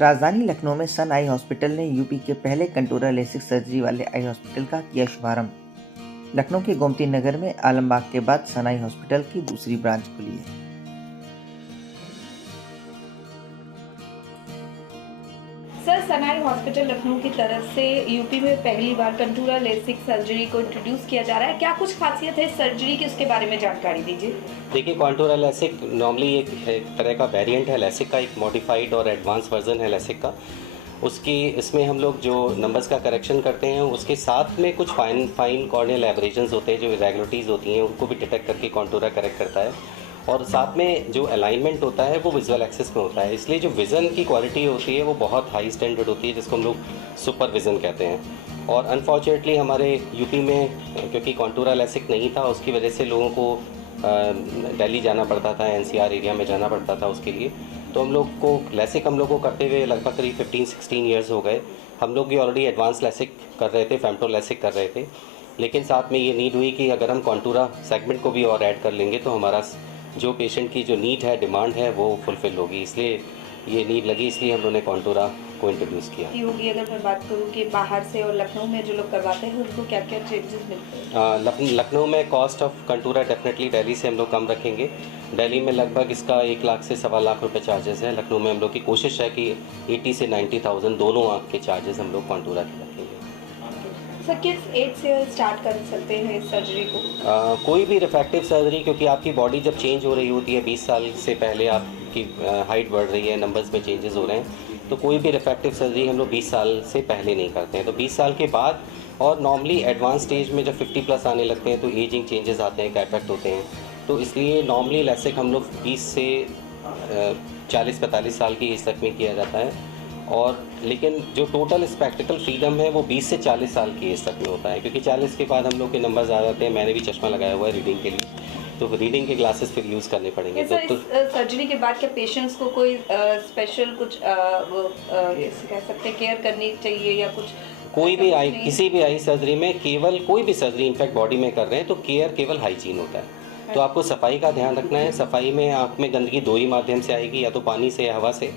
राजधानी लखनऊ में सन eye hospital ने यूपी के पहले कंटूरा लेसिक सर्जरी वाले आई हॉस्पिटल का किया शुभारंभ। लखनऊ के गोमती नगर में आलमबाग के बाद सन आई हॉस्पिटल की दूसरी ब्रांच खुली है। सर, सनाई हॉस्पिटल लखनऊ की तरफ से यूपी में पहली बार कंटूरा लेसिक सर्जरी को इंट्रोड्यूस किया जा रहा है। क्या कुछ खासियत है सर्जरी की, उसके बारे में जानकारी दीजिए। देखिए, कंटूरा लेसिक नॉर्मली एक तरह का वेरिएंट है लेसिक का, एक मॉडिफाइड और एडवांस वर्जन है लेसिक का। इसमें हम लोग जो नंबर्स का करेक्शन करते हैं उसके साथ में कुछ फाइन कॉर्नियल एब्रेशंस होते हैं, जो इरेगुलरिटीज़ होती हैं उनको भी डिटेक्ट करके कंटूरा करेक्ट करता है। और साथ में जो अलाइनमेंट होता है वो विजुअल एक्सेस में होता है, इसलिए जो विज़न की क्वालिटी होती है वो बहुत हाई स्टैंडर्ड होती है, जिसको हम लोग सुपर विज़न कहते हैं। और अनफॉर्चुनेटली हमारे यूपी में क्योंकि कंटूरा लेसिक नहीं था, उसकी वजह से लोगों को दिल्ली जाना पड़ता था, एनसीआर एरिया में जाना पड़ता था उसके लिए। तो हम लोग को लेसिक हम लोग को करते हुए लगभग करीब 15-16 ईयर्स हो गए। हम लोग भी ऑलरेडी एडवांस लेसिक कर रहे थे, फेमटो लेसिक कर रहे थे, लेकिन साथ में ये नीड हुई कि अगर हम कंटूरा सेगमेंट को भी और ऐड कर लेंगे तो हमारा जो पेशेंट की जो नीड है, डिमांड है, वो फुलफ़िल होगी। इसलिए ये नीड लगी, इसलिए हम लोगों ने कंटूरा को इंट्रोड्यूस किया। होगी अगर मैं बात करूँ कि बाहर से और लखनऊ में जो लोग करवाते हैं उनको क्या क्या चेंजेस मिलते हैं? लखनऊ में cost of contoura definitely Delhi से हम लोग कम रखेंगे। दिल्ली में लगभग इसका 1 लाख से 1.25 लाख रुपए चार्जेस है। लखनऊ में हम लोग की कोशिश है कि 80 से 90,000 दोनों आँख के चार्जेस हम लोग कंटूरा के रखेंगे। सर, किस एज से स्टार्ट कर सकते हैं इस सर्जरी को? कोई भी रिफ्रैक्टिव सर्जरी, क्योंकि आपकी बॉडी जब चेंज हो रही होती है, 20 साल से पहले आपकी हाइट बढ़ रही है, नंबर्स में चेंजेस हो रहे हैं, तो कोई भी रिफ्रैक्टिव सर्जरी हम लोग 20 साल से पहले नहीं करते हैं। तो 20 साल के बाद और नॉर्मली एडवांस स्टेज में जब 50+ आने लगते हैं तो एजिंग चेंजेस आते हैं, कैटरेक्ट होते हैं। तो इसलिए नॉर्मली लेसिक हम लोग 20 से 40-45 साल की एज तक में किया जाता है। और लेकिन जो टोटल स्पेक्टिकल फ्रीडम है वो 20 से 40 साल की एज तक में होता है, क्योंकि 40 के बाद हम लोग के नंबर्स आ जाते हैं। मैंने भी चश्मा लगाया हुआ है रीडिंग के लिए, तो रीडिंग के ग्लासेस फिर यूज़ करने पड़ेंगे। सर, इस सर्जरी के बाद क्या पेशेंट्स को कोई स्पेशल कुछ कह सकते हैं केयर करनी चाहिए या कुछ? कोई भी आई, किसी भी आई सर्जरी में, केवल कोई भी सर्जरी इनफैक्ट बॉडी में कर रहे हैं तो केयर केवल हाइजीन होता है। तो आपको सफाई का ध्यान रखना है। सफाई में आँख में गंदगी 2 ही माध्यम से आएगी, या तो पानी से या हवा से।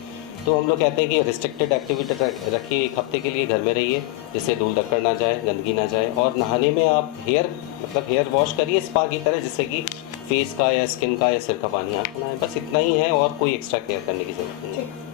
तो हम लोग कहते हैं कि रिस्ट्रिक्टेड एक्टिविटी रखिए, 1 हफ्ते के लिए घर में रहिए, जिससे धूल धक्कड़ ना जाए, गंदगी ना जाए। और नहाने में आप हेयर वॉश करिए स्पा की तरह, जिससे कि फेस का या स्किन का या सिर का पानी आँख में आए। बस इतना ही है, और कोई एक्स्ट्रा केयर करने की ज़रूरत नहीं है।